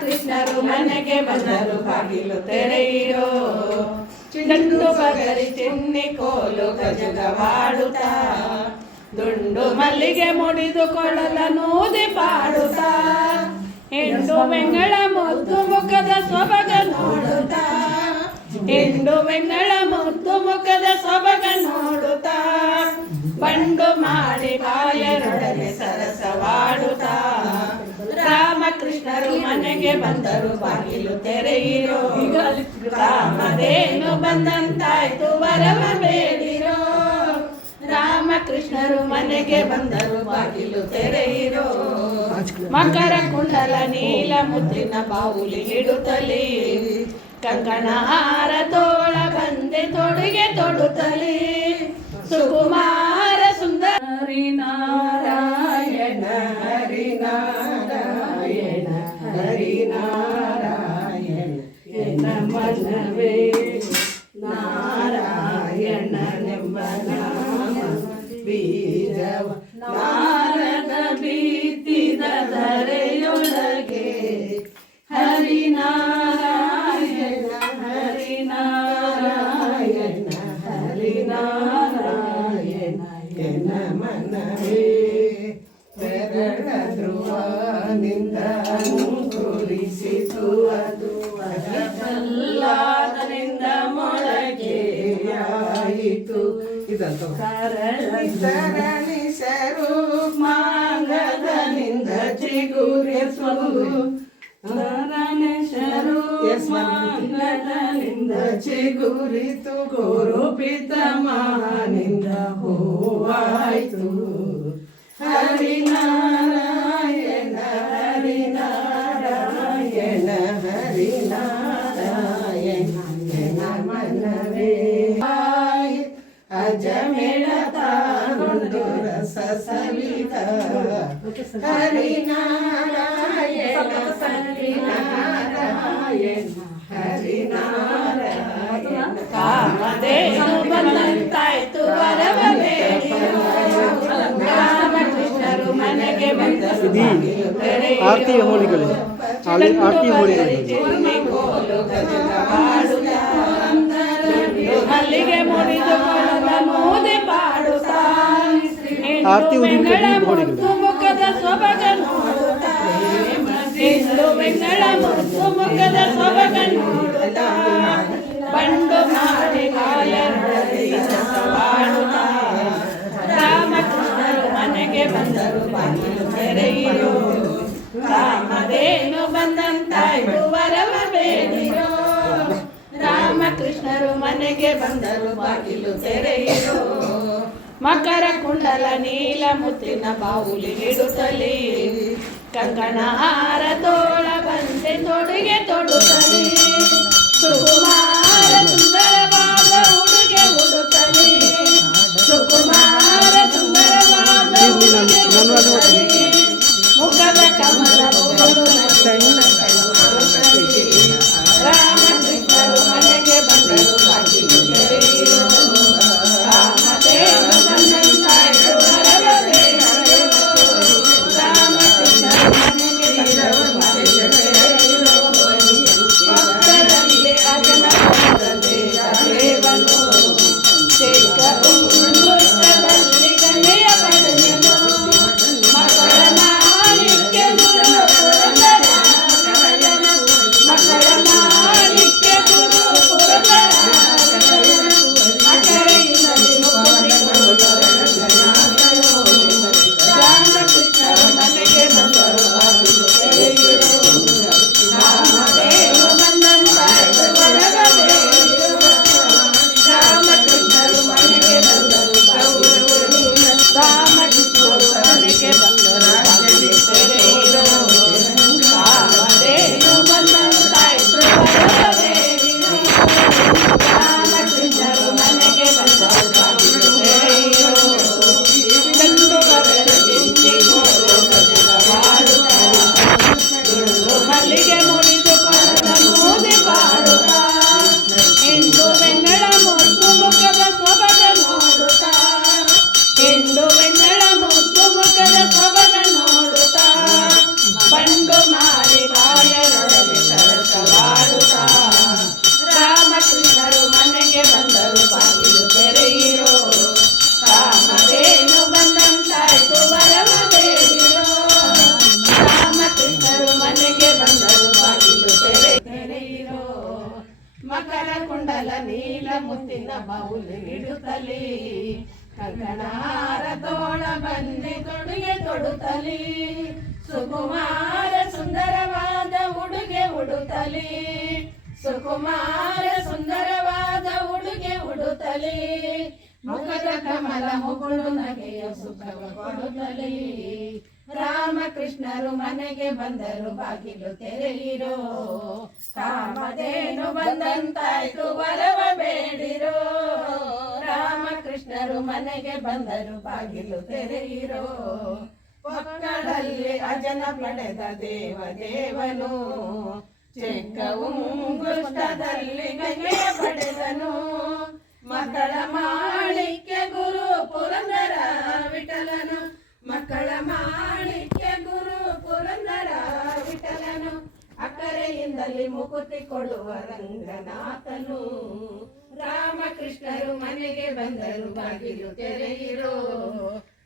ಕೃಷ್ಣರು ಮನೆಗೆ ಬಂದರು ಬಾಗಿಲು ತೆರೆಯಿರೋ. ಚೆಂಡು ಬಗರಿ ಚಿನ್ನಿ ಕೋಲು ಗಜಗವಾಡುತ್ತಾ ದುಂಡು ಮಲ್ಲಿಗೆ ಮುಡಿದು ಕೊಳಲನೂದಿ ಪಾಡುತ್ತಾ ಹೆಂಡು ಬೆಂಗಳ ಮುದ್ದು ಮುಖದ ಸೊಬಗ ನೋಡುತ್ತಾ ಹೆಂಡು ಬೆಂಗಳ ಮುದ್ದು ಮುಖದ ಸೊಬಗ ನೋಡುತ್ತಾ ಬಂಡು ಮಾಡಿ ಬಾಯರೊಡನೆ ಸರಸವಾಡುತ್ತಾ ರಾಮಕೃಷ್ಣರು ಮನೆಗೆ ಬಂದರು ಬಾಗಿಲು ತೆರೆಯಿರೋ. ರಾಮದೇನು ಬಂದಂತಾಯ್ತು ವರವ ಬೇಡಿರೋ. ರಾಮಕೃಷ್ಣರು ಮನೆಗೆ ಬಂದರು ಬಾಗಿಲು ತೆರೆಯಿರೋ. ಮಕರ ಕುಂಡಲ ನೀಲ ಮುದ್ರಿನ ಬಾವುಲಿ ಹಿಡುತ್ತಲೇ ಕಂಕಣ ಹಾರ ತೋಳ ಬಂದೆ ತೊಡುಗೆ ತೊಡುತ್ತಲೇ ಸುಕುಮಾರ ಸುಂದರ ಹರಿನಾರಾಯಣ ಹರಿನಾರಾಯಣ ಹರಿನಾರಾಯಣ ಎನ್ನ ಮನವೇ ನಾರಾಯಣನೆಂಬ ನಾಮ ಬೀಜವ ನಾರದ ಬೀತಿದ ಧರೆಯೊಳಗೆ ಹರಿನಾರಾಯಣ ಹರಿನಾರಾಯಣ ಹರಿನಾರಾಯಣ ಎನ್ನ ಮನವೇ ಬೆರಳ ಧ್ರುವನಿಂದ ಅಂಕುರಿಸಿತು ಅದು ಪ್ರಹ್ಲಾದನಿಂದ ಮೊಳಕೆಯಾಯಿತು. ಕರಳಿಸರು ಮಾಂಗದನಿಂದ ಚಿಗುರಿಸು ಶರು ಮಾಂಗದನಿಂದ ಚಿಗುರಿತು ಗುರುಪಿತ ಮಹಾನಿಂದ ಹೂವಾಯಿತು. ಹರಿನಾರಾಯಣ ಹರಿನಾರಾಯಣ ಹರಿನಾರಾಯಣ ಮನವೇ ಅಜಮೇಳತಾಗೊಂಡು ರಸ ಸವಿತ ಹರಿನಾರಾಯಣ ಹರಿನಾರಾಯಣ ಹರಿನಾರಾಯಣ ಕಾಮಧೇನು ಬಂದಂತಾಯ್ತು ವರವ ಬೇಡಿರೋ. ರಾಮಕೃಷ್ಣರು ಮನೆಗೆ ಬಂದರು ಆರತಿ ಹೋಳಿಗಳು ಆರತಿ ಹೋಳಿಗಳು ಮಲ್ಲಿಗೆ ಮುಡಿದು ಕೊಳಲನೂದಿ ಪಾಡುತ್ತಾ ಆರತಿ ಮುದ್ದು ಮುಖದ ಸೊಬಗ ನೋಡುತ್ತಾ ಹೆಂಡು ಬೆಂಗಳ ಮುದ್ದು ಮುಖದ ಸೊಬಗ ನೋಡುತ್ತಾ ಬಂಡು ಮಾಡಿ ಬಾಯರೊಡನೆ ಸರಸವಾಡುತ್ತಾ ರಾಮಕೃಷ್ಣರು ಮನೆಗೆ ಬಂದರು ಬಾಗಿಲು ತೆರೆಯಿರೋ. ರಾಮದೇನು ಬಂದಂತಾಯ್ತು ವರವ ಬೇಡಿರೋ. ರಾಮಕೃಷ್ಣರು ಮನೆಗೆ ಬಂದರು ಬಾಗಿಲು ತೆರೆಯಿರೋ. ಮಕರ ಕುಂಡಲ ನೀಲ ಮುತ್ತಿನ ಬಾವುಲಿ ಹಿಡುತ್ತಲೇ ಕಂಕಣ ಹಾರ ತೋಳ ಬಂದೆ ತೊಡುಗೆ ತೊಡುತ್ತಲೇ ಸುಕುಮಾರ ಸುಂದರವಾದ ಉಡುಗೆ ಉಡುತ್ತಲೇ ಸುಕುಮಾರ ಸುಂದರವಾದ ಉಡುಗೆ ಉಡುತ್ತಲೇ ಮುಖದ ಕಮಲ ರಾಮಕೃಷ್ಣರು ಮನೆಗೆ ಬಂದರು ಬಾಗಿಲು ತೆರೆಯಿರೋ. ರಾಮದೇವ ಬಂದಂತಾಯ್ತು ವರವ ಬೇಡಿರೋ. ರಾಮಕೃಷ್ಣರು ಮನೆಗೆ ಬಂದರು ಬಾಗಿಲು ತೆರೆಯಿರೋ. ಭಕ್ತರಲ್ಲಿ ಅಜನ ಮಕರ ಕುಂಡಲ ನೀಲ ಮುತ್ತಿನ ಬಾವುಲಿ ನೀಡುತ್ತಲೇ ಕಂಕಣಾರ ತೋಳ ಬಂದಿ ತೊಡುಗೆ ತೊಡುತ್ತಲೇ ಸುಕುಮಾರ ಸುಂದರವಾದ ಉಡುಗೆ ಉಡುತ್ತಲೇ ಸುಕುಮಾರ ಸುಂದರವಾದ ಉಡುಗೆ ಉಡುತ್ತಲೇ ಮುಖದ ಕಮಲ ಮುಗುಳು ನಗೆಯ ಸುಖವ ಕೊಡುತ್ತಲೇ ರಾಮಕೃಷ್ಣರು ಮನೆಗೆ ಬಂದರು ಬಾಗಿಲು ತೆರೆಯಿರೋ ಕಾಮಧೇನು ಬಂದಂತಾಯ್ತು ವರವ ಬೇಡಿರೋ ರಾಮಕೃಷ್ಣರು ಮನೆಗೆ ಬಂದರು ಬಾಗಿಲು ತೆರೆಯಿರೋ ಮಕ್ಕಳಲ್ಲಿ ಅಜನ ಪಡೆದ ದೇವನು ಚೆಕ್ಕ ಉಂಗುಷ್ಟದಲ್ಲಿ ಗಂಗೆಯ ಪಡೆದನು ಮಕ್ಕಳ ಮಾಣಿಕ್ಯ ಗುರು ಪುರಂದರ ವಿಠಲನು ಮಕ್ಕಳ ಮಾಣಿಕ್ಯ ಗುರು ಪುರಂದರ ವಿಠಲನು ಅಕರೆಯಿಂದಲೇ ಮುಕುತಿ ಕೊಡುವ ರಂಗನಾಥನು ರಾಮಕೃಷ್ಣರು ಮನೆಗೆ ಬಂದರು ಬಾಗಿಲು ತೆರೆಯಿರೋ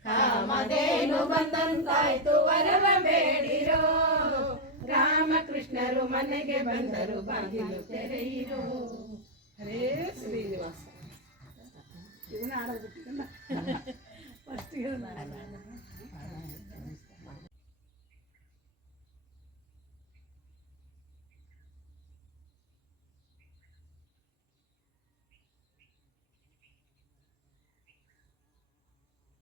ಕಾಮಧೇನು ಬಂದಂತಾಯ್ತು ವರವ ಬೇಡಿರೋ ರಾಮಕೃಷ್ಣರು ಮನೆಗೆ ಬಂದರು ಬಾಗಿಲು ತೆರೆಯಿರೋ ಹರೇ ಶ್ರೀನಿವಾಸ ಇದನ್ನ ಆಡೋದು ಫಸ್ಟ್